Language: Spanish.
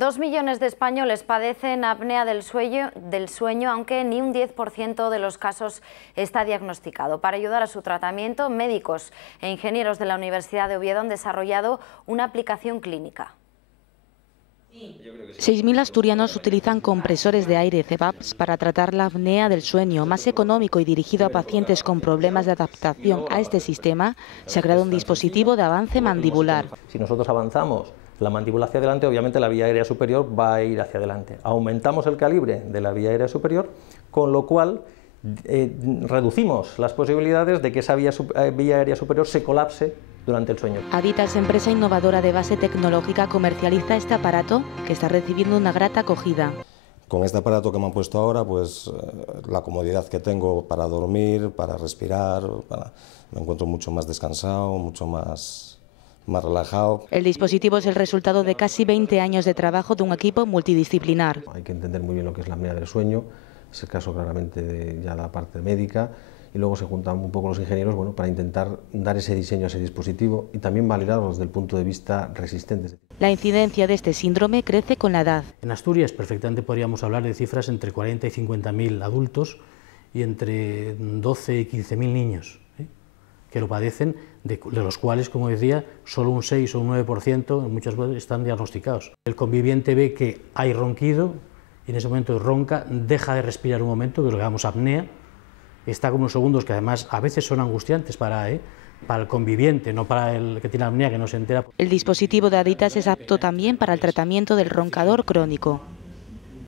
2 millones de españoles padecen apnea del sueño, aunque ni un 10% de los casos está diagnosticado. Para ayudar a su tratamiento, médicos e ingenieros de la Universidad de Oviedo han desarrollado una aplicación clínica. 6.000 asturianos utilizan compresores de aire CPAPs para tratar la apnea del sueño. Más económico y dirigido a pacientes con problemas de adaptación a este sistema, se ha creado un dispositivo de avance mandibular. Si nosotros avanzamos la mandíbula hacia adelante, obviamente la vía aérea superior va a ir hacia adelante. Aumentamos el calibre de la vía aérea superior, con lo cual reducimos las posibilidades de que esa vía aérea superior se colapse durante el sueño. Aditas, empresa innovadora de base tecnológica, comercializa este aparato que está recibiendo una grata acogida. Con este aparato que me han puesto ahora, pues la comodidad que tengo para dormir, para respirar, me encuentro mucho más descansado, mucho más relajado. El dispositivo es el resultado de casi 20 años de trabajo de un equipo multidisciplinar. Hay que entender muy bien lo que es la apnea del sueño, es el caso claramente de ya la parte médica, y luego se juntan un poco los ingenieros para intentar dar ese diseño a ese dispositivo y también validarlo desde el punto de vista resistente. La incidencia de este síndrome crece con la edad. En Asturias perfectamente podríamos hablar de cifras entre 40 y 50.000 adultos y entre 12 y 15.000 niños que lo padecen, de los cuales, como decía, solo un 6 o un 9% en muchas veces están diagnosticados. El conviviente ve que hay ronquido y en ese momento ronca, deja de respirar un momento, que es lo que llamamos apnea, está como unos segundos que además a veces son angustiantes para el conviviente, no para el que tiene apnea, que no se entera. El dispositivo de Aditas es apto también para el tratamiento del roncador crónico.